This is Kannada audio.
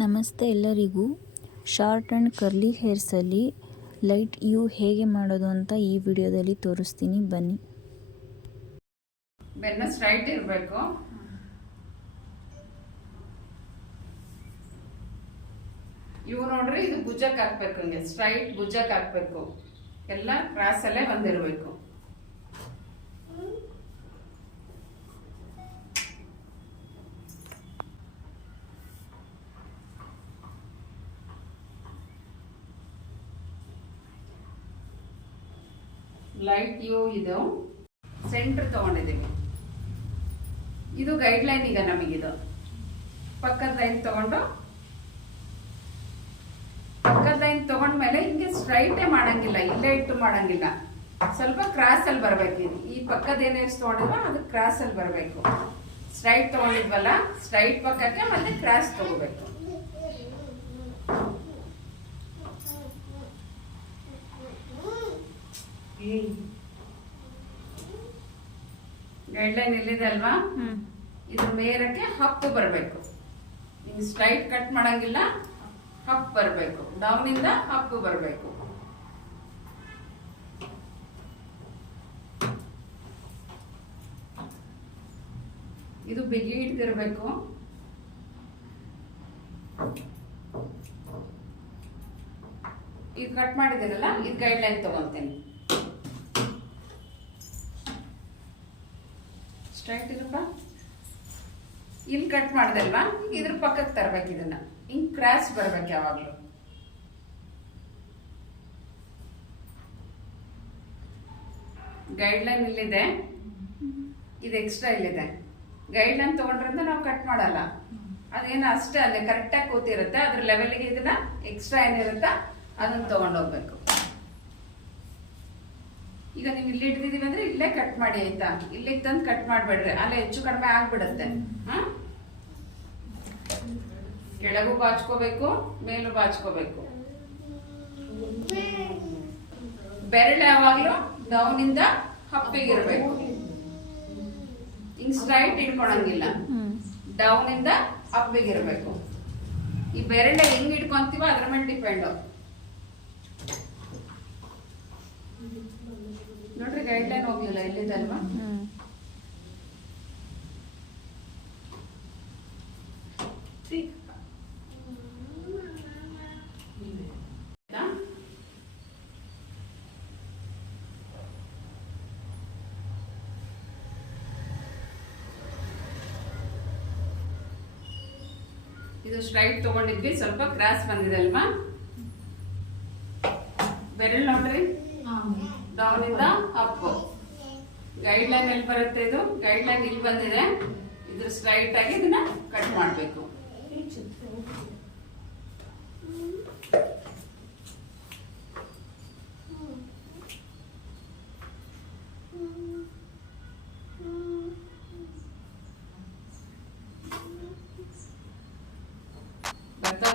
ನಮಸ್ತೆ ಎಲ್ಲರಿಗೂ. ಶಾರ್ಟ್ ಆ್ಯಂಡ್ ಕರ್ಲಿ ಹೇರ್ಸಲ್ಲಿ ಲೈಟ್ ಯು ಹೇಗೆ ಮಾಡೋದು ಅಂತ ಈ ವಿಡಿಯೋದಲ್ಲಿ ತೋರಿಸ್ತೀನಿ, ಬನ್ನಿ. ಬೆನ್ನು ಸ್ಟ್ರೈಟ್ ಇರಬೇಕು. ಇವು ನೋಡ್ರಿ, ಇದು ಭುಜಕ್ಕೆ ಹಾಕ್ಬೇಕು. ಹಿಂಗೆ ಸ್ಟ್ರೈಟ್ ಭುಜಕ್ಕೆ ಹಾಕ್ಬೇಕು. ಎಲ್ಲ ಕ್ರಾಸ್ ಅಲ್ಲೇ ಬಂದಿರಬೇಕು. ಲೈಟ್ ಯು ಇದು ಸೆಂಟರ್ ತಗೊಂಡಿದ್ದೀವಿ. ಇದು ಗೈಡ್ ಲೈನ್. ಈಗ ನಮಗಿದು ಪಕ್ಕದ ಲೈನ್ ತಗೊಂಡ್ಮೇಲೆ ಹಿಂಗೆ ಸ್ಟ್ರೈಟೇ ಮಾಡಂಗಿಲ್ಲ, ಇಲ್ಲೇ ಇಟ್ಟು ಮಾಡಂಗಿಲ್ಲ. ಸ್ವಲ್ಪ ಕ್ರಾಸ್ ಅಲ್ಲಿ ಬರ್ಬೇಕು. ಈ ಪಕ್ಕದ ಏನೇನು ತಗೊಂಡಿದ್ವ ಅದು ಕ್ರಾಸ್ ಅಲ್ಲಿ ಬರ್ಬೇಕು. ಸ್ಟ್ರೈಟ್ ತಗೊಂಡಿದ್ವಲ್ಲ, ಸ್ಟ್ರೈಟ್ ಪಕ್ಕಕ್ಕೆ ಮತ್ತೆ ಕ್ರಾಸ್ ತಗೋಬೇಕು. ಗೈಡ್ ಲೈನ್ ಇಲ್ಲಿದೆ ಅಲ್ವಾ, ಇದ್ರ ಮೇಲಕ್ಕೆ ಹಪ್ಪು ಬರಬೇಕು. ಹಿಂಗ್ ಸ್ಟ್ರೈಟ್ ಕಟ್ ಮಾಡಂಗಿಲ್ಲ, ಹಪ್ ಬರಬೇಕು. ಡೌನ್ ಇಂದ ಹಪ್ಪು ಬರಬೇಕು. ಇದು ಬಿಗಿ ಇಟ್ತಿರ್ಬೇಕು. ಇದು ಕಟ್ ಮಾಡಿದಿರಲ್ಲ, ಇದು ಗೈಡ್ ಲೈನ್ ತಗೊಂತೇನೆ. ಸ್ಟ್ರೈಟ್ ಇರಪ್ಪ. ಇಲ್ಲಿ ಕಟ್ ಮಾಡ್ದಲ್ವಾ, ಇದ್ರ ಪಕ್ಕಕ್ಕೆ ತರ್ಬೇಕು. ಇದನ್ನ ಹಿಂಗ್ ಕ್ರಾಸ್ ಬರ್ಬೇಕು ಯಾವಾಗ್ಲೂ. ಗೈಡ್ ಲೈನ್ ಇಲ್ಲಿದೆ, ಇದು ಎಕ್ಸ್ಟ್ರಾ ಇಲ್ಲಿದೆ. ಗೈಡ್ ಲೈನ್ ತಗೊಂಡ್ರಿಂದ ನಾವು ಕಟ್ ಮಾಡಲ್ಲ, ಅದೇನು ಅಷ್ಟೇ ಅಲ್ಲೇ ಕರೆಕ್ಟಾಗಿ ಕೂತಿರುತ್ತೆ. ಅದ್ರ ಲೆವೆಲ್ಗೆ ಇದನ್ನ ಎಕ್ಸ್ಟ್ರಾ ಏನಿರುತ್ತ ಅದನ್ನ ತಗೊಂಡೋಗ್ಬೇಕು. ಈಗ ನೀವು ಇಲ್ಲಿ ಹಿಡ್ದಿದೀವಿ ಅಂದ್ರೆ ಇಲ್ಲೇ ಕಟ್ ಮಾಡಿ, ಆಯ್ತಾ? ಇಲ್ಲಿಗೆ ತಂದು ಕಟ್ ಮಾಡ್ಬೇಡ್ರಿ, ಅಲ್ಲೇ ಹೆಚ್ಚು ಕಡಿಮೆ ಆಗ್ಬಿಡುತ್ತೆ. ಕೆಳಗೂ ಬಾಚ್ಕೋಬೇಕು, ಮೇಲೂ ಬಾಚ್ಕೋಬೇಕು. ಬೆರಳು ಯಾವಾಗ್ಲೂ ಡೌನ್ ಇಂದ ಹಪ್ಪಿಗಿರ್ಬೇಕು. ಹಿಂಗ್ ಸ್ಟ್ರೈಟ್ ಇಟ್ಕೊಳಂಗಿಲ್ಲ, ಡೌನ್ ಇಂದ ಅಪ್ಪಿಗಿರ್ಬೇಕು. ಈ ಬೆರಳೆ ಹೆಂಗ್ ಇಟ್ಕೊಂತೀವೋ ಅದ್ರ ಮೇಲೆ ಡಿಪೆಂಡ್. ನೋಡ್ರಿ, ಗೈಡ್ ಲೈನ್ ಹೋಗ್ಲಿಲ್ಲ, ಇಲ್ಲಿದಲ್ವಾ? ಇದು ಸ್ಟ್ರೈಟ್ ತಗೊಂಡಿದ್ವಿ, ಸ್ವಲ್ಪ ಕ್ರಾಸ್ ಬಂದಿದೆ ಅಲ್ವಾ? ಬೆರಳು ನೋಡ್ರಿ, ಡೌನ್ ಇಂದ ಅಪ್. ಗೈಡ್ ಲೈನ್ ಎಲ್ಲಿ ಬರುತ್ತೆ? ಇದು ಗೈಡ್ ಲೈನ್ ಇಲ್ಲಿ ಬಂದಿದೆ. ಇದ್ರ ಸ್ಟ್ರೈಟ್ ಆಗಿ ಇದನ್ನ ಕಟ್ ಮಾಡಬೇಕು. ಬರ್ತಾ